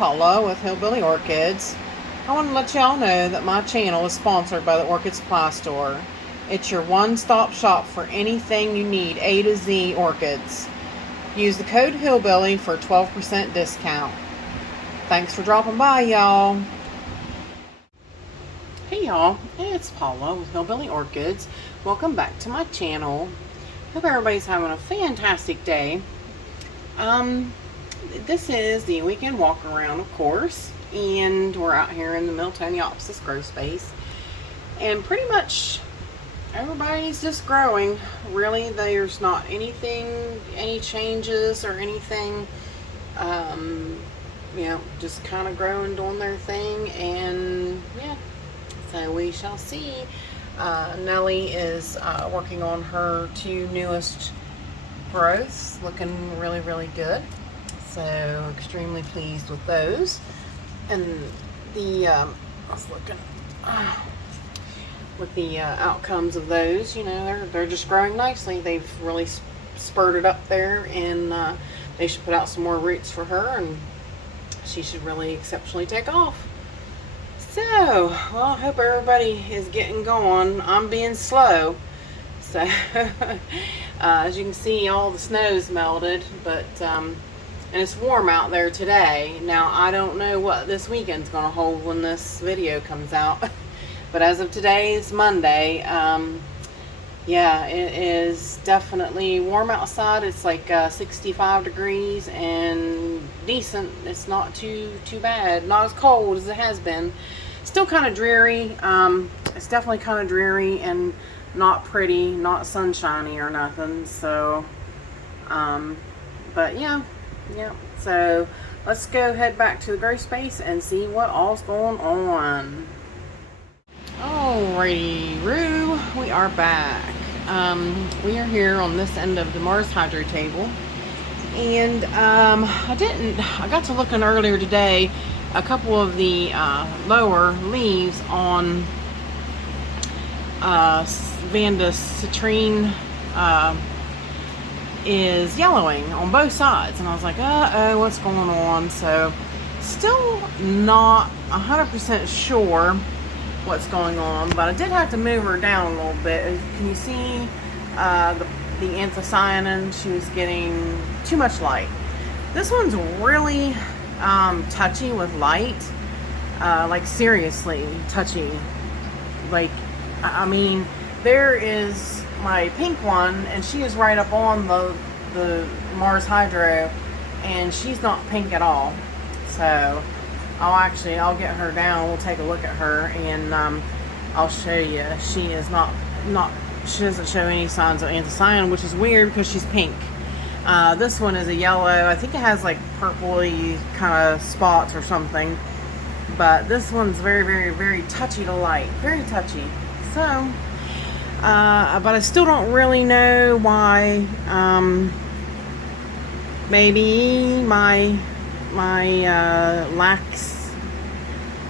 Paula with Hillbilly Orchids. I want to let y'all know that my channel is sponsored by the Orchid Supply Store. It's your one-stop shop for anything you need A to Z orchids. Use the code Hillbilly for a 12% discount. Thanks for dropping by, y'all. Hey y'all, it's Paula with Hillbilly Orchids. Welcome back to my channel. Hope everybody's having a fantastic day. This is the weekend walk around, of course, and we're out here in the Phalaenopsis grow space, and pretty much everybody's just growing. Really, there's not any changes or anything. Just kind of growing, doing their thing, and yeah, so we shall see. Nellie is working on her two newest growths, looking really good. So extremely pleased with those. And the I was looking with the outcomes of those. You know, they're just growing nicely. They've really spurted up there, and they should put out some more roots for her, and she should really exceptionally take off. So, well, I hope everybody is getting going. I'm being slow. So, as you can see, all the snow's melted, but and it's warm out there today. Now, I don't know what this weekend's going to hold when this video comes out. But as of today, it's Monday. Yeah, it is definitely warm outside. It's like 65 degrees and decent. It's not too bad. Not as cold as it has been. Still kind of dreary. It's definitely kind of dreary and not pretty, not sunshiny or nothing. So, but yeah. So let's go head back to the grow space and see what all's going on. Alrighty, Roo, we are back. We are here on this end of the Mars Hydro table, and I got to looking earlier today. A couple of the lower leaves on Vanda citrine is yellowing on both sides, and I was like, uh-oh, what's going on? So still not 100% sure what's going on, but I did have to move her down a little bit. Can you see the anthocyanin? She was getting too much light. This one's really touchy with light, like seriously touchy. Like, I mean, there is my pink one, and she is right up on the Mars Hydro, and she's not pink at all. So I'll get her down. We'll take a look at her, and I'll show you. She is she doesn't show any signs of anthocyanin, which is weird because she's pink. This one is a yellow. I think it has like purpley kind of spots or something, but this one's very touchy to light, very touchy. So but I still don't really know why. Maybe my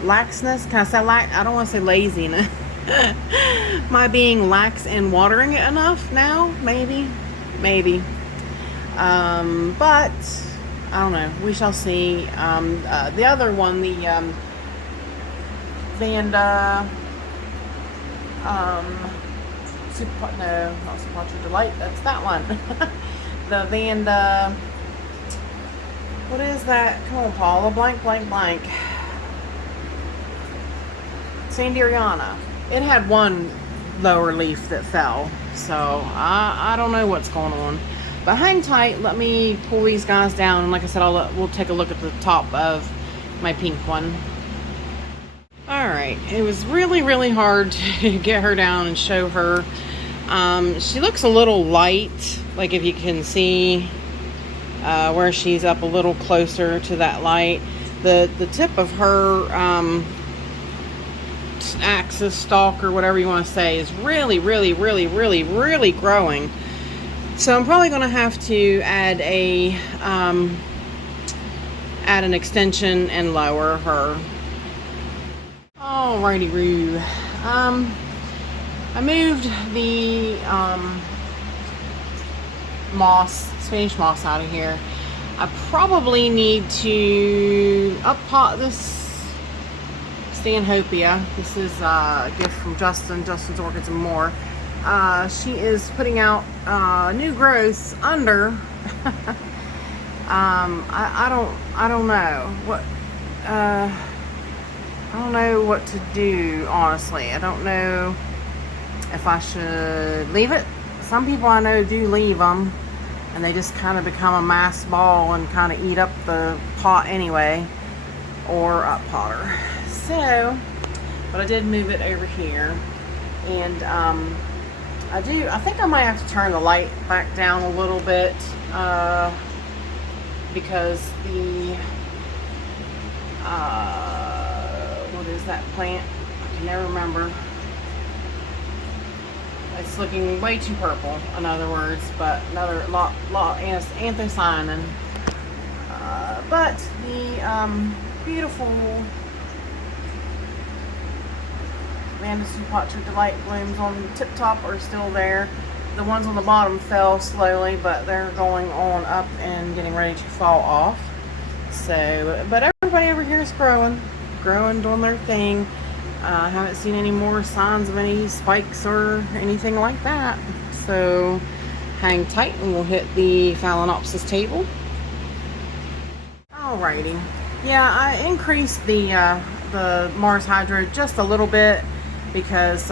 laxness, can I say I don't want to say laziness. My being lax in watering it enough now, maybe. But I don't know, we shall see. The other one, the Vanda not Super Delight, that's that one. The Vanda, what is that? Come on, Paula. Blank. Sanderiana. It had one lower leaf that fell. So, I don't know what's going on. But hang tight. Let me pull these guys down. And like I said, we'll take a look at the top of my pink one. Alright. It was really hard to get her down and show her. She looks a little light. Like if you can see where she's up a little closer to that light. The tip of her axis stalk, or whatever you want to say, is really growing. So I'm probably going to have to add an extension and lower her. Alrighty, Roo. I moved the moss, Spanish moss, out of here. I probably need to up pot this Stanhopea. This is a gift from Justin's Orchids and More. She is putting out new growths under. I don't know what I don't know what to do, honestly. I don't know if I should leave it. Some people I know do leave them, and they just kind of become a mass ball and kind of eat up the pot anyway, or up potter. So, but I did move it over here, and I think I might have to turn the light back down a little bit, because the what is that plant? I can never remember. It's looking way too purple, in other words, but another lot anthocyanin. But the beautiful Mandasu Potcher Delight blooms on the tip top are still there. The ones on the bottom fell slowly, but they're going on up and getting ready to fall off. So, but everybody over here is growing, doing their thing. I haven't seen any more signs of any spikes or anything like that. So hang tight and we'll hit the Phalaenopsis table. Alrighty. Yeah, I increased the Mars Hydro just a little bit because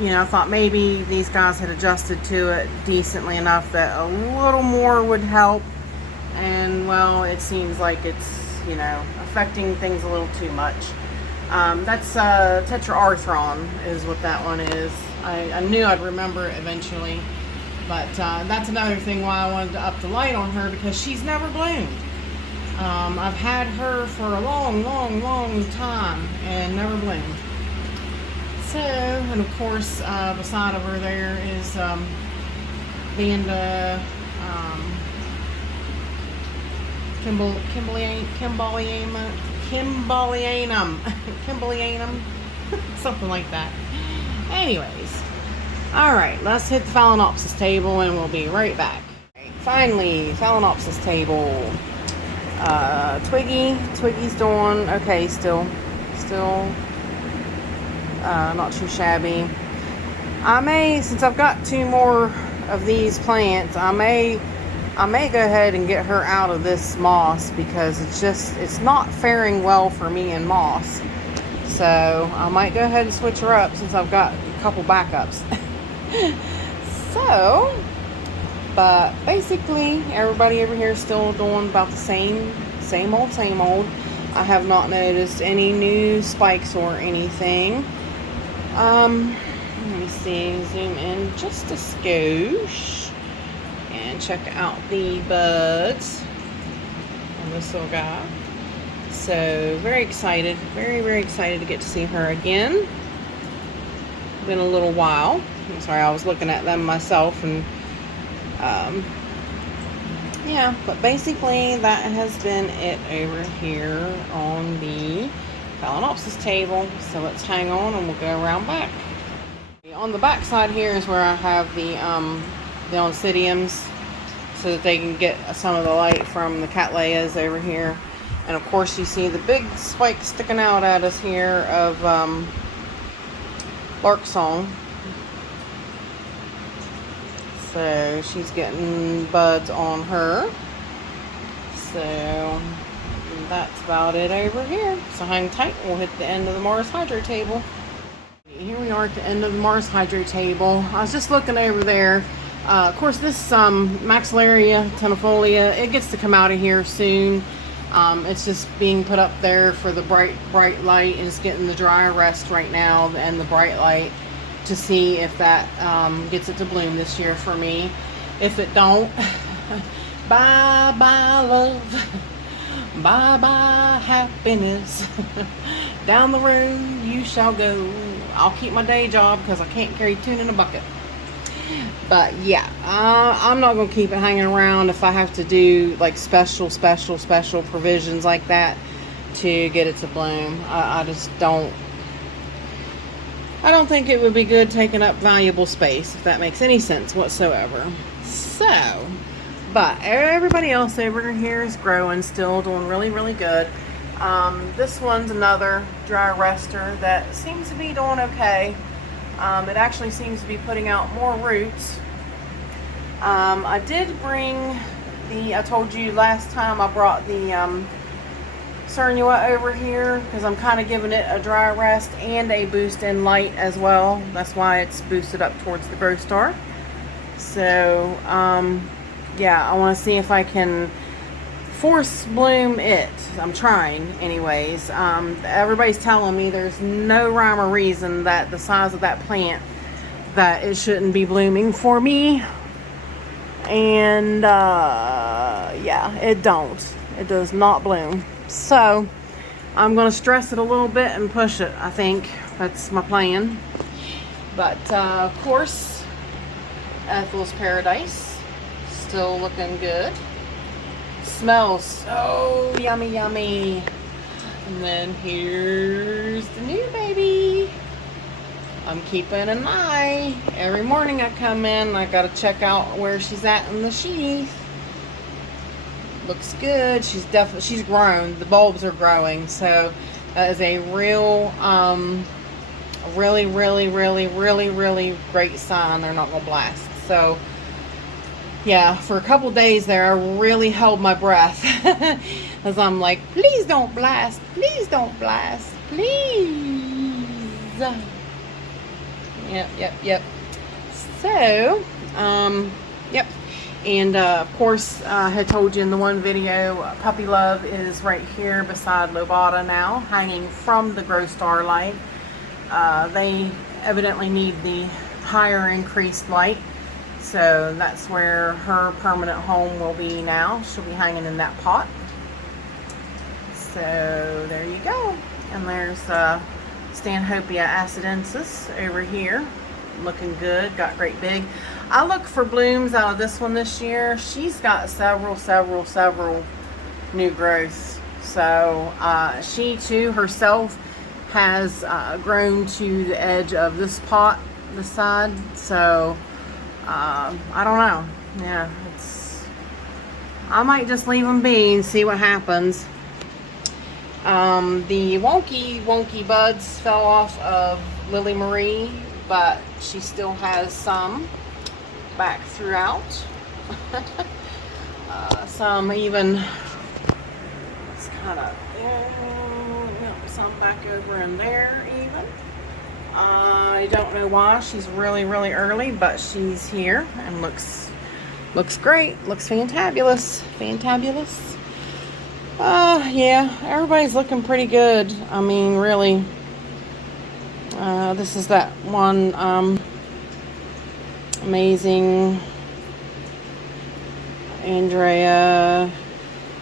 you know, I thought maybe these guys had adjusted to it decently enough that a little more would help. And well, it seems like it's, you know, affecting things a little too much. That's Tetraarthron is what that one is. I knew I'd remember it eventually, but that's another thing why I wanted to up the light on her, because she's never bloomed. I've had her for a long time and never bloomed. So, and of course, beside of her there is Vanda Kimballianum, something like that. Anyways, all right, let's hit the Phalaenopsis table and we'll be right back. Finally, Phalaenopsis table. Twiggy's doing okay still not too shabby. I may, since I've got 2 more of these plants, I may go ahead and get her out of this moss, because it's not faring well for me in moss. So I might go ahead and switch her up since I've got a couple backups. So, but basically everybody over here is still doing about the same old. I have not noticed any new spikes or anything. Let me see, zoom in just a skosh and check out the buds on this little guy. So very excited, very excited to get to see her again. Been a little while. I'm sorry, I was looking at them myself, and yeah, but basically that has been it over here on the Phalaenopsis table. So let's hang on and we'll go around back. On the back side here is where I have the Oncidiums, so that they can get some of the light from the Cattleyas over here. And of course you see the big spike sticking out at us here of Lark Song. So she's getting buds on her. So that's about it over here. So hang tight, we'll hit the end of the Mars Hydro table. Here we are at the end of the Mars Hydro table. I was just looking over there. Of course, this Maxillaria tenuifolia, it gets to come out of here soon. It's just being put up there for the bright light, and it's getting the dry rest right now and the bright light to see if that gets it to bloom this year for me. If it don't, bye bye love, bye bye happiness. Down the road you shall go. I'll keep my day job because I can't carry tune in a bucket. But yeah, I'm not going to keep it hanging around if I have to do like special provisions like that to get it to bloom. I just don't. I don't think it would be good taking up valuable space, if that makes any sense whatsoever. So, But everybody else over here is growing still, doing really, really good. This one's another dry rester that seems to be doing okay. It actually seems to be putting out more roots. I did bring I told you last time I brought the Cernua over here because I'm kind of giving it a dry rest and a boost in light as well. That's why it's boosted up towards the Grow Star. So, yeah, I want to see if I can force bloom it. I'm trying anyways. Everybody's telling me there's no rhyme or reason that the size of that plant that it shouldn't be blooming for me. And yeah, it does not bloom. So I'm gonna stress it a little bit and push it. I think that's my plan. But of course, Ethel's Paradise still looking good. Smells so yummy, yummy. And then here's the new baby. I'm keeping an eye. Every morning I come in, I gotta check out where she's at in the sheath. Looks good. She's grown. The bulbs are growing, so that is a real, really, really, really, really, really great sign they're not gonna blast. So yeah, for a couple days there, I really held my breath as I'm like, please don't blast, please don't blast, please. Yep. So, yep. And of course, I had told you in the one video, Puppy Love is right here beside Lobata now, hanging from the Grow Star light. They evidently need the higher increased light, so that's where her permanent home will be now. She'll be hanging in that pot. So there you go. And there's Stanhopeia acidensis over here, looking good, got great big. I look for blooms out of this one this year. She's got several new growths. So she too herself has grown to the edge of this pot, this side. So I don't know. Yeah, I might just leave them be and see what happens. The wonky buds fell off of Lily Marie, but she still has some back throughout. Some even, it's kind of, some back over in there even. I don't know why. She's really early, but she's here and looks great. Looks fantabulous. Yeah, everybody's looking pretty good. I mean, really. This is that one amazing Andrea.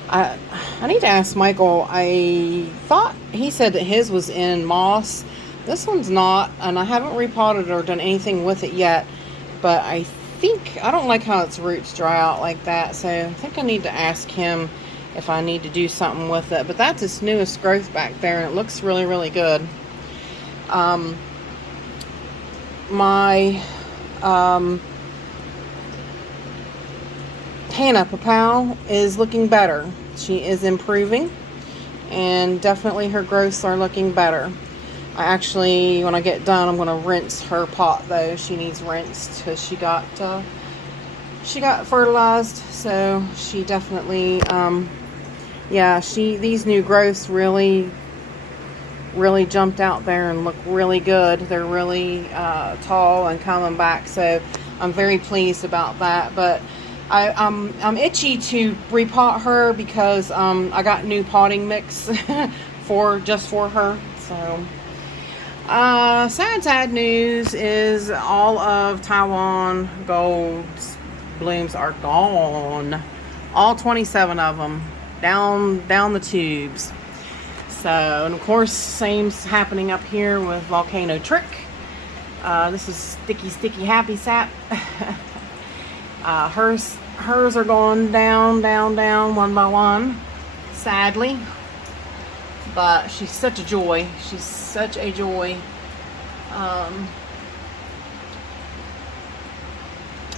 I need to ask Michael. I thought he said that his was in moss. This one's not, and I haven't repotted or done anything with it yet. But I don't like how its roots dry out like that. So I think I need to ask him if I need to do something with it. But that's its newest growth back there, and it looks really good. My Hannah Papau is looking better. She is improving, and definitely her growths are looking better. I actually, when I get done, I'm going to rinse her pot though. She needs rinsed because she got fertilized, so she definitely yeah, these new growths really jumped out there and look really good. They're really tall and coming back, so I'm very pleased about that. But I'm itchy to repot her because I got new potting mix just for her. So sad news is all of Taiwan Gold's blooms are gone. All 27 of them down the tubes. So, and of course, same's happening up here with Volcano Trick. This is Sticky Happy Sap. Hers are going down one by one, sadly. But she's such a joy.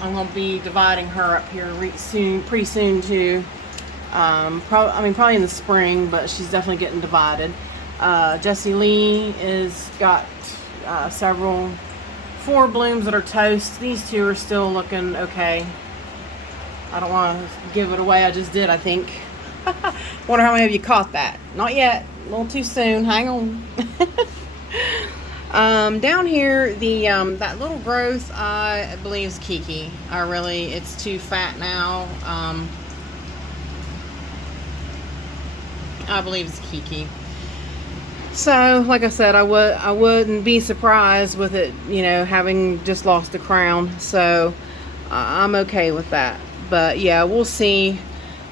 I'm gonna be dividing her up here pretty soon too. Probably in the spring, but she's definitely getting divided. Jessie Lee is got several 4 blooms that are toast. These 2 are still looking okay. I don't want to give it away. I just did, I think. Wonder how many of you caught that. Not yet. A little too soon. Hang on. Down here, that little growth, I believe is Kiki. It's too fat now. I believe it's Kiki. So, like I said, I wouldn't be surprised with it, having just lost a crown. So, I'm okay with that. But yeah, we'll see.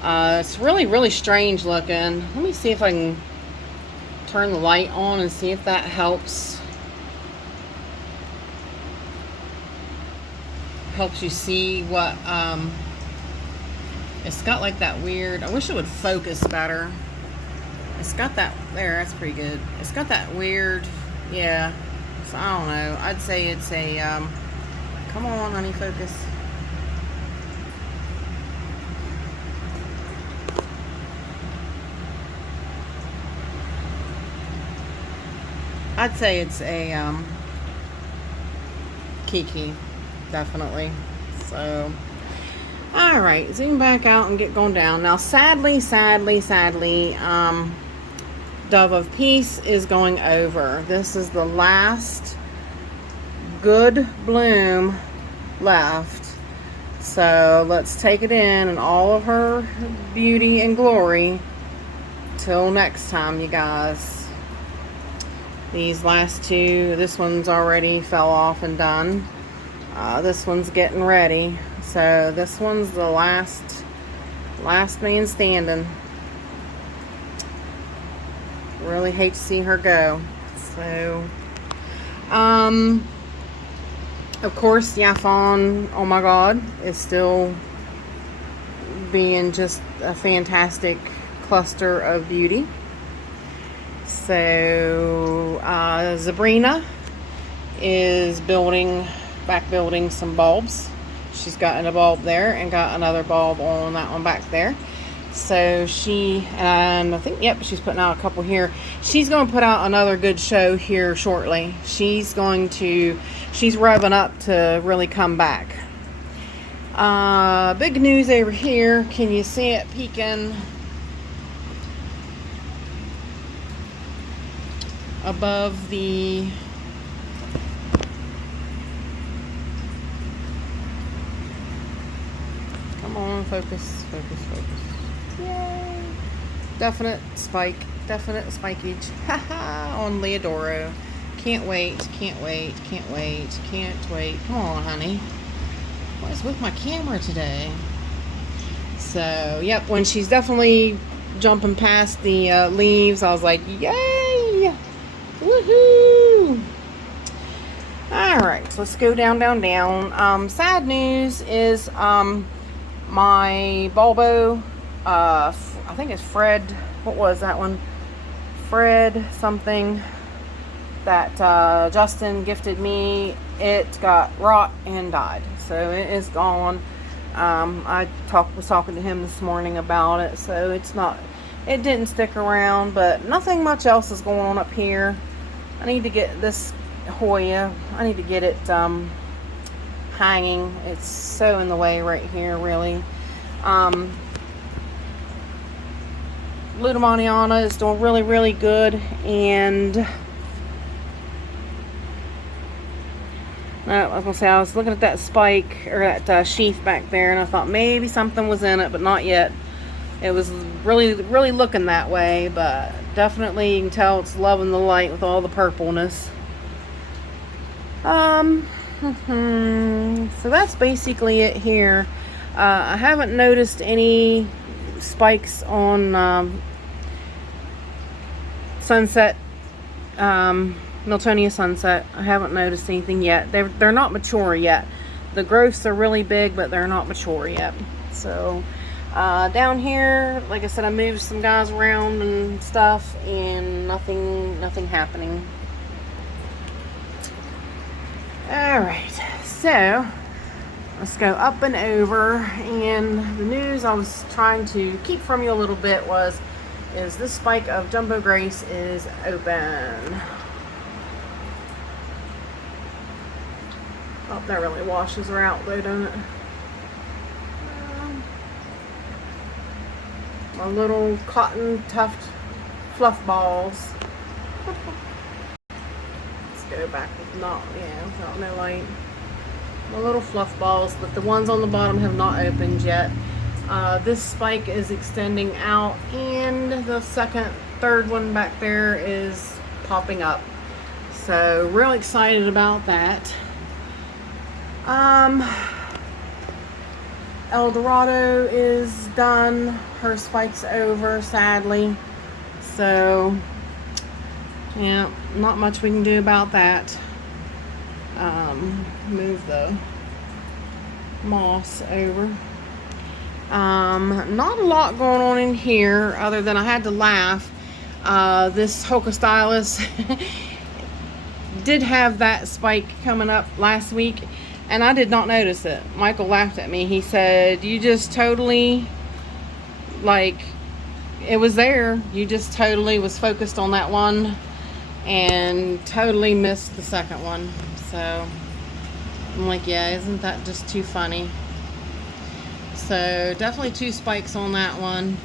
It's really, really strange looking. Let me see if I can turn the light on and see if that helps. Helps you see what, it's got like that weird, I wish it would focus better. It's got that, that's pretty good. It's got that weird, yeah, so I don't know. I'd say it's a, come on, honey, focus. I'd say it's a, Kiki, definitely. So, all right, zoom back out and get going down. Now, sadly, Dove of Peace is going over. This is the last good bloom left. So let's take it in all of her beauty and glory. Till next time, you guys. These last 2, this one's already fell off and done. This one's getting ready. So this one's the last man standing. Really hate to see her go. So, of course, Yaphon, oh my God, is still being just a fantastic cluster of beauty. So, Sabrina is back building some bulbs. She's gotten a bulb there and got another bulb on that one back there. So I think, yep, she's putting out a couple here. She's going to put out another good show here shortly. She's revving up to really come back. Big news over here. Can you see it peeking above the come on, focus. Yay. Definite spikeage. Haha, on Leodoro. Can't wait. Come on, honey. What is with my camera today? So, yep, when she's definitely jumping past the leaves, I was like, yay! Woohoo! Alright, so let's go down. Sad news is my Bulbo, I think it's Fred, what was that one? Fred something that Justin gifted me. It got rot and died, so it is gone. I was talking to him this morning about it, so it didn't stick around, but nothing much else is going on up here. I need to get this Hoya, I need to get it hanging. It's so in the way right here, really. Ludomaniana is doing really, really good, and I was gonna say, I was looking at that spike or that sheath back there, and I thought maybe something was in it, but not yet. It was really, really looking that way, but definitely you can tell it's loving the light with all the purpleness. So that's basically it here. I haven't noticed any spikes on Sunset, Miltonia Sunset. I haven't noticed anything yet. They're not mature yet. The growths are really big, but they're not mature yet. So down here, like I said, I moved some guys around and stuff, and nothing happening. All right, so let's go up and over. And the news I was trying to keep from you a little bit is this spike of Jumbo Grace is open. Oh, that really washes her out though, don't it? My little cotton tuft fluff balls. Let's go back with without no light. My little fluff balls, but the ones on the bottom have not opened yet. This spike is extending out, and the third one back there is popping up. So real excited about that. El Dorado is done. Her spike's over, sadly. So, yeah, not much we can do about that. Move the moss over. Not a lot going on in here other than I had to laugh. This Hocostylus did have that spike coming up last week, and I did not notice it. Michael laughed at me. He said, you just totally, like, it was there. You just totally was focused on that one and totally missed the second one. So I'm like, yeah, isn't that just too funny? So definitely 2 spikes on that one.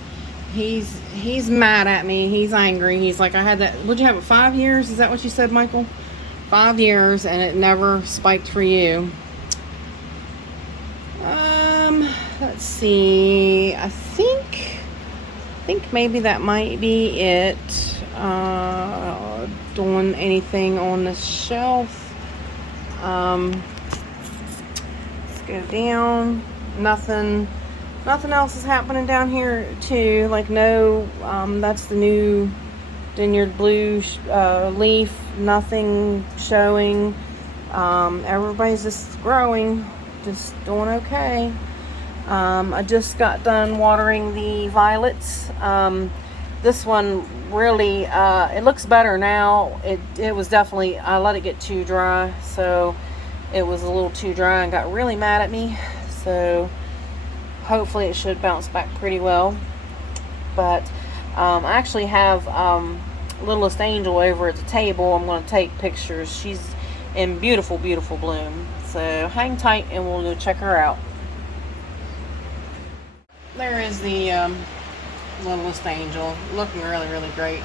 He's mad at me. He's angry. He's like, I had that, would you have it 5 years? Is that what you said, Michael? 5 years and it never spiked for you. Let's see. I think maybe that might be it. Doing anything on the shelf. Let's go down. Nothing else is happening down here too. Like no, that's the new Vineyard Blue leaf. Nothing showing. Everybody's just growing, just doing okay. I just got done watering the violets. This one really, it looks better now. It was definitely, I let it get too dry, so it was a little too dry and got really mad at me. So hopefully it should bounce back pretty well. But I actually have Littlest Angel over at the table. I'm going to take pictures. She's in beautiful, beautiful bloom. So hang tight and we'll go check her out. There is the Littlest Angel, looking really, really great.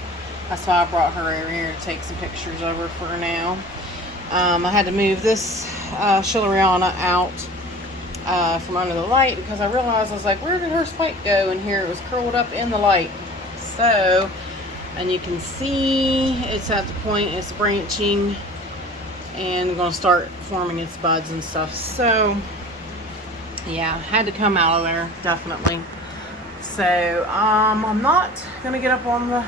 That's why I brought her over here to take some pictures of her for now. I had to move this Schilleriana out from under the light because I realized, I was like, where did her spike go? And here it was curled up in the light. So, and you can see it's at the point it's branching and going to start forming its buds and stuff. So yeah, had to come out of there, definitely. So I'm not gonna get up on the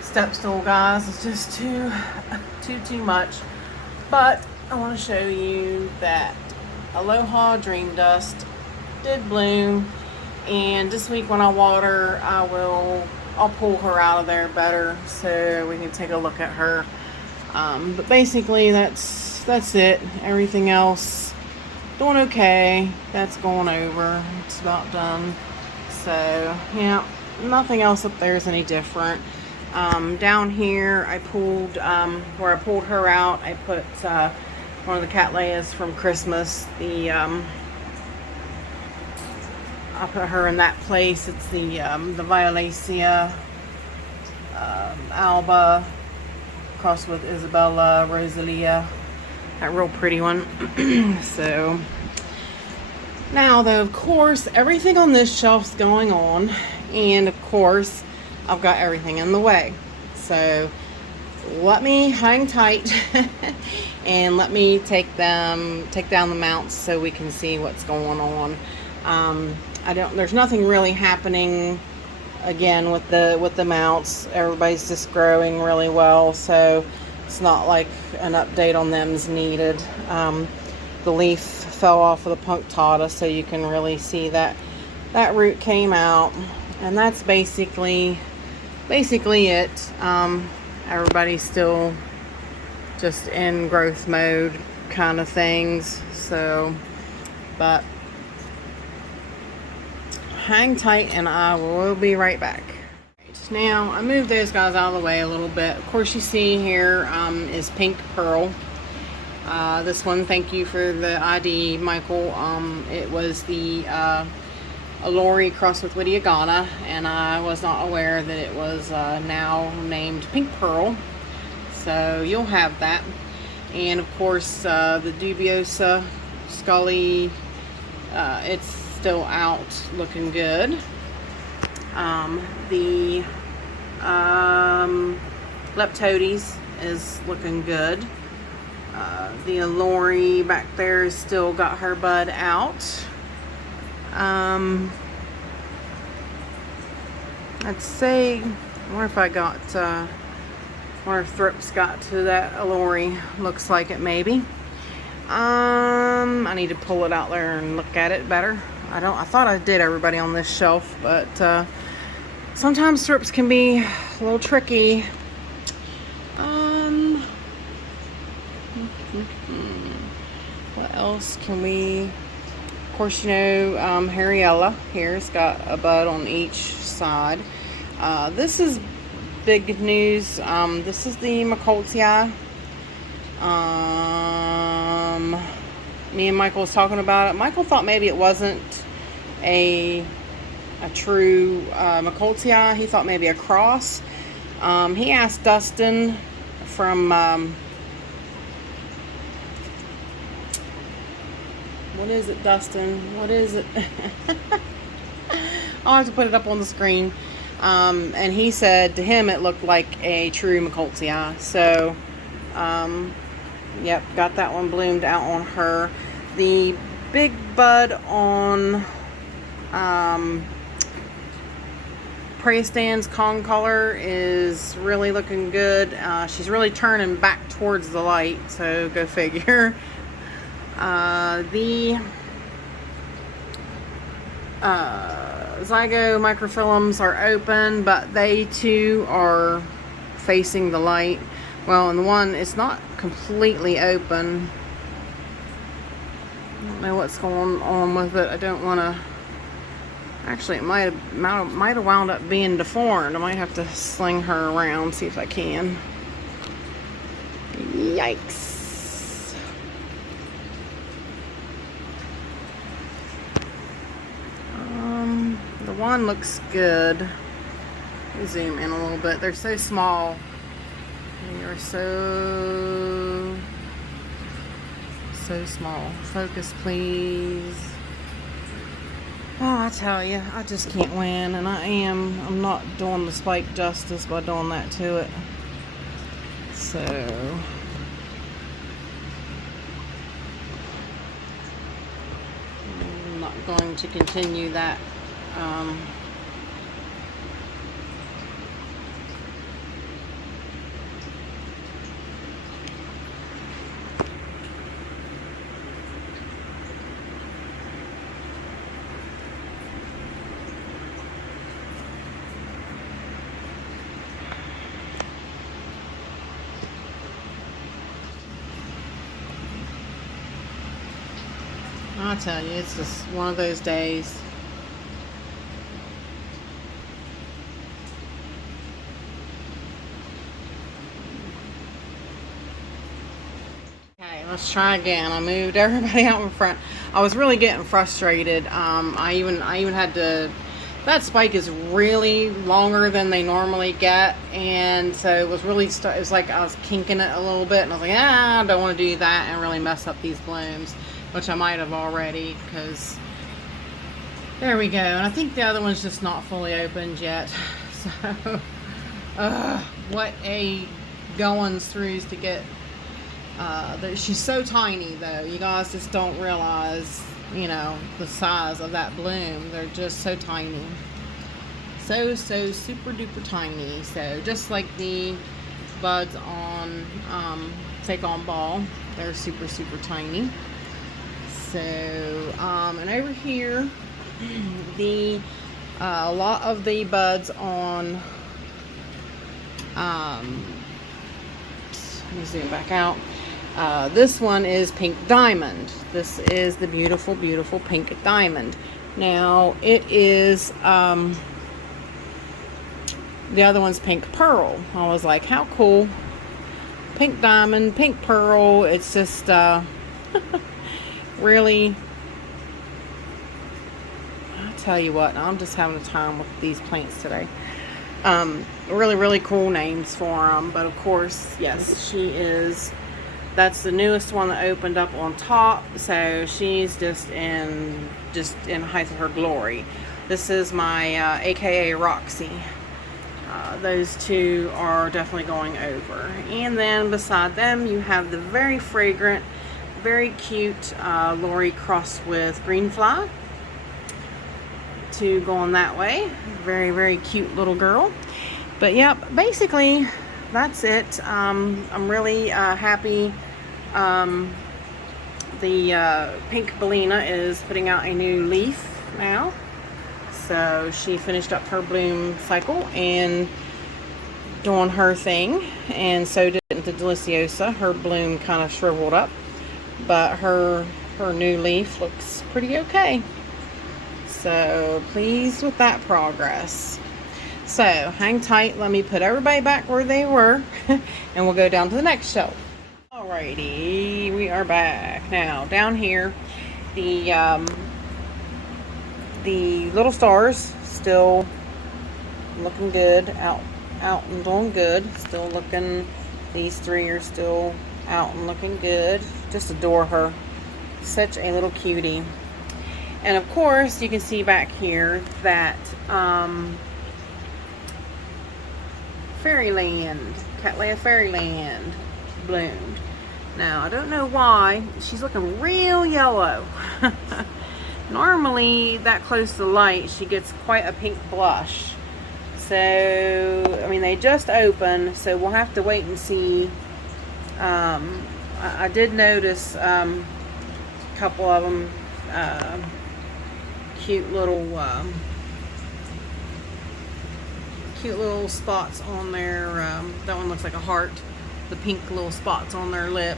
step stool, guys. It's just too much. But I want to show you that Aloha Dream Dust did bloom, and this week when I water, I'll pull her out of there better so we can take a look at her. But basically that's it. Everything else doing okay. That's going over. It's about done. So yeah, nothing else up there is any different. Down here I pulled where I pulled her out, I put one of the Cattleyas from Christmas. I put her in that place. It's the Violacea Alba crossed with Isabella Rosalia, that real pretty one. So now though, of course, everything on this shelf's going on, and of course I've got everything in the way. So let me hang tight and let me take down the mounts so we can see what's going on. There's nothing really happening again with the mounts. Everybody's just growing really well, so it's not like an update on them is needed. The leaf fell off of the punctata, so you can really see that root came out, and that's basically it. Everybody's still just in growth mode kind of things. So But hang tight and I will be right back. Now I moved those guys out of the way a little bit. Of course, you see here is Pink Pearl. This one, thank you for the ID, Michael. It was the Lori crossed with Wittiagata, and I was not aware that it was now named Pink Pearl. So you'll have that. And of course, the Dubiosa Scully, it's still out looking good. The Leptodes is looking good. The Lori back there has still got her bud out. I'd say, I wonder if I got, wonder if Thrips got to that Lori. Looks like it maybe. I need to pull it out there and look at it better. I thought I did everybody on this shelf, but sometimes Thrips can be a little tricky. What else can we, of course, you know, Harriella here's got a bud on each side. This is big news. This is the McColtzii. Me and Michael was talking about it. Michael thought maybe it wasn't a true McColtzii. He thought maybe a cross. He asked Dustin from what is it, Dustin? What is it? I'll have to put it up on the screen. And he said to him it looked like a true McColtzii. So, yep, got that one bloomed out on her. The big bud on Praestan's Concolor is really looking good. She's really turning back towards the light, so go figure. The Zygo microphyllums are open, but they too are facing the light. Well, and the one, it's not completely open. I don't know what's going on with it. I don't want to. Actually, it might have wound up being deformed. I might have to sling her around, see if I can. Yikes. The one looks good. Let me zoom in a little bit. They're so small. They are so small. Focus, please. Oh, I tell you, I just can't win, and I'm not doing the spike justice by doing that to it. So, I'm not going to continue that. I'll tell you, it's just one of those days. Okay, let's try again. I moved everybody out in front. I was really getting frustrated. I even had to. That spike is really longer than they normally get, and so it was really. It was like I was kinking it a little bit, and I was like, I don't want to do that and really mess up these blooms. Which I might have already, because there we go. And I think the other one's just not fully opened yet. So, what a goings throughs to get. She's so tiny, though. You guys just don't realize, you know, the size of that bloom. They're just so tiny. So super duper tiny. So, just like the buds on Fake on Ball, they're super tiny. So, and over here, a lot of the buds on, let me zoom back out, This one is Pink Diamond. This is the beautiful, beautiful Pink Diamond. Now, it is, the other one's Pink Pearl. I was like, how cool. Pink Diamond, Pink Pearl. It's just, really, I'll tell you what, I'm just having a time with these plants today. Really, really cool names for them. But of course, yes, she is, that's the newest one that opened up on top. So she's just in height of her glory. This is my AKA Roxy. Those two are definitely going over. And then beside them, you have the very fragrant, very cute Lori crossed with Greenfly. Two going that way. Very, very cute little girl. But yep, basically that's it. I'm really happy. The Pink Bellina is putting out a new leaf now. So she finished up her bloom cycle and doing her thing, and so did the Deliciosa. Her bloom kind of shriveled up, but her new leaf looks pretty okay. So pleased with that progress. So hang tight, let me put everybody back where they were and we'll go down to the next shelf. Alrighty, we are back. Now down here, the little stars still looking good, out and doing good. Still looking, these three are still out and looking good. Just adore her. Such a little cutie. And of course, you can see back here that Fairyland, Cattleya Fairyland bloomed. Now, I don't know why, she's looking real yellow. Normally, that close to the light, she gets quite a pink blush. So, I mean, they just opened, so we'll have to wait and see. I did notice a couple of them, cute little spots on their, that one looks like a heart, the pink little spots on their lip.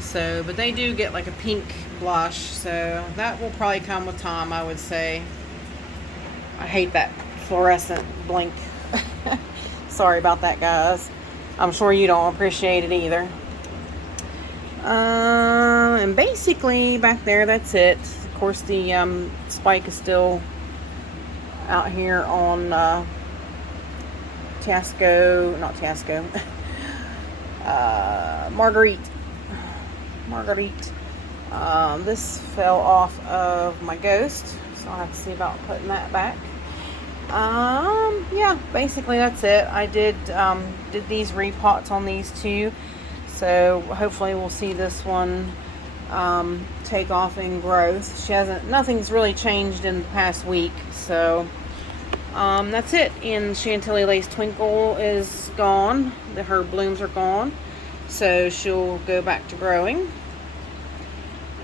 So, but they do get like a pink blush, so that will probably come with time, I would say. I hate that fluorescent blink. Sorry about that, guys. I'm sure you don't appreciate it either. And basically back there, that's it. Of course, the spike is still out here on Marguerite. This fell off of my ghost, so I'll have to see about putting that back. Yeah, basically that's it. I did these repots on these two, so hopefully we'll see this one take off in growth. Nothing's really changed in the past week, so that's it. And Chantilly Lace Twinkle is gone. Her blooms are gone, so she'll go back to growing.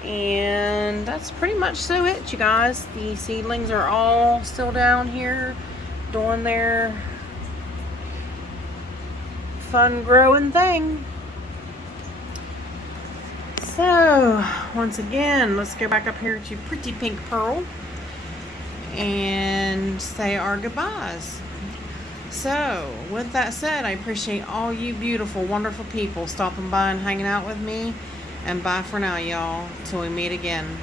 And that's pretty much so it, you guys. The seedlings are all still down here doing their fun growing thing. So once again, let's go back up here to Pretty Pink Pearl and say our goodbyes. So with that said, I appreciate all you beautiful, wonderful people stopping by and hanging out with me. And bye for now, y'all, till we meet again.